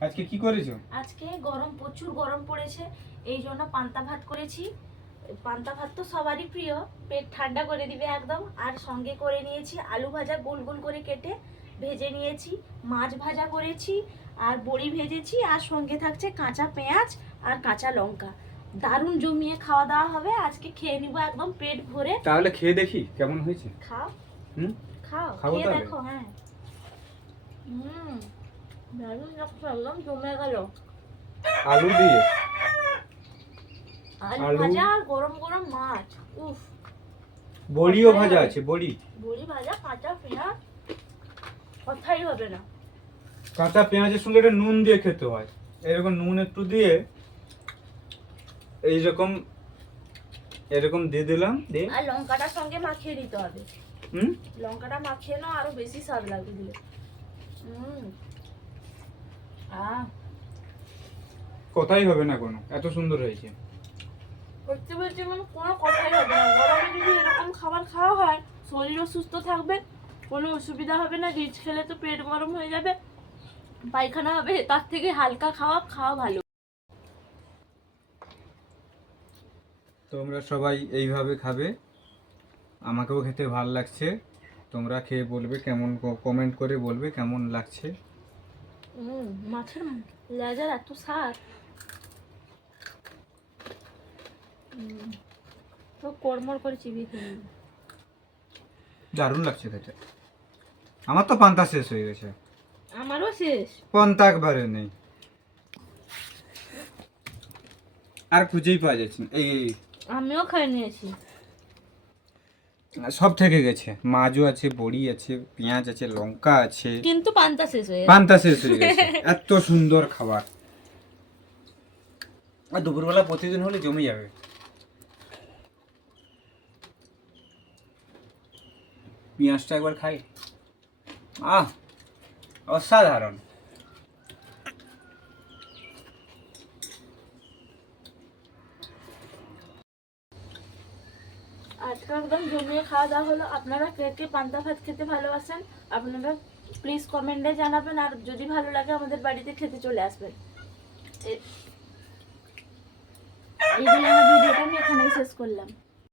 আজকে কি করেছ? আজকে গরম প্রচুর গরম পড়েছে এই জন্য পান্তা ভাত করেছি। পান্তা ভাত তো সবারই প্রিয় পেট ঠান্ডা করে দিবে একদম। আর সঙ্গে করে নিয়েছি আলু ভাজা গোল গোল করে কেটে ভেজে নিয়েছি মাছ ভাজা করেছি আর বড়ি ভেজেছি আর সঙ্গে থাকছে কাঁচা পেঁয়াজ আর কাঁচা লঙ্কা। দারুণ জমিয়ে খাওয়া দাওয়া হবে আজকে খেয়ে নিব একদম পেট ভরে। তাহলে খেয়ে দেখি কেমন হয়েছে। খাও। হুম? খাও খেয়ে দেখো হ্যাঁ। হুম। দারুণ লাগছে একদম জমে গেল আলু দিয়ে আলু। ভাজা আর গরম গরম মাছ উফ বড়িও ভাজা আছে বড়ি বড়ি ভাজা কাঁচা পেঁয়াজ কথাই হবে না কাঁচা পেঁয়াজের সঙ্গে একটা নুন দিয়ে খেতে হয়। এরকম নুন একটু দিয়ে এইরকম এরকম দিয়ে দিলাম দিয়ে। আর লঙ্কাটার সঙ্গে মাখিয়ে দিতে হবে। হুম? লঙ্কাটা মাখিয়ে নাও আরও বেশি স্বাদ লাগবে দিলে। হুম। কথাই হবে না কোনো এত সুন্দর হয়েছে। সত্যি বলছি মানে কোনো কথাই হবে না। গরমে যদি এরকম খাবার খাওয়া হয় শরীরও সুস্থ থাকবে কোনো অসুবিধা হবে না রিচ খেলে তো পেট গরম হয়ে যাবে। পায়খানা হবে তার থেকে হালকা খাওয়া খাওয়া ভালো। তোমরা সবাই এইভাবে খাবে। আমাকেও খেতে ভালো লাগছে। তোমরা খেয়ে বলবে কেমন কমেন্ট করে বলবে কেমন লাগছে। মাছের লেজার এত হুম, তো কড়মড় করে চিবিয়ে খেয়ে দারুণ লাগছে খেতে। আমার তো পান্তা শেষ হয়ে গেছে। আমারও শেষ। পান্তা একবারে নেই। আর খুঁজেই পাওয়া যাচ্ছে না। এই। আমিও খেয়ে নিয়েছি। সব থেকে গেছে। মাছও আছে বড়ি আছে পেঁয়াজ আছে লঙ্কা আছে। কিন্তু পান্তা শেষ হয়ে পান্তা শেষ হয়ে গেছে। এত সুন্দর খাবার। আর দুপুরবেলা প্রতিদিন হলে জমে যাবে। পেঁয়াজটা একবার খাই। আহ অসাধারণ। আজকে একদম জমিয়ে খাওয়া দাওয়া হলো। আপনারা কে কে পান্তা ভাত খেতে ভালোবাসেন, আপনারা প্লিজ কমেন্টে জানাবেন। আর যদি ভালো লাগে, আমাদের বাড়িতে খেতে চলে আসবেন। এই ভিডিওটা, আমি এখানেই শেষ করলাম।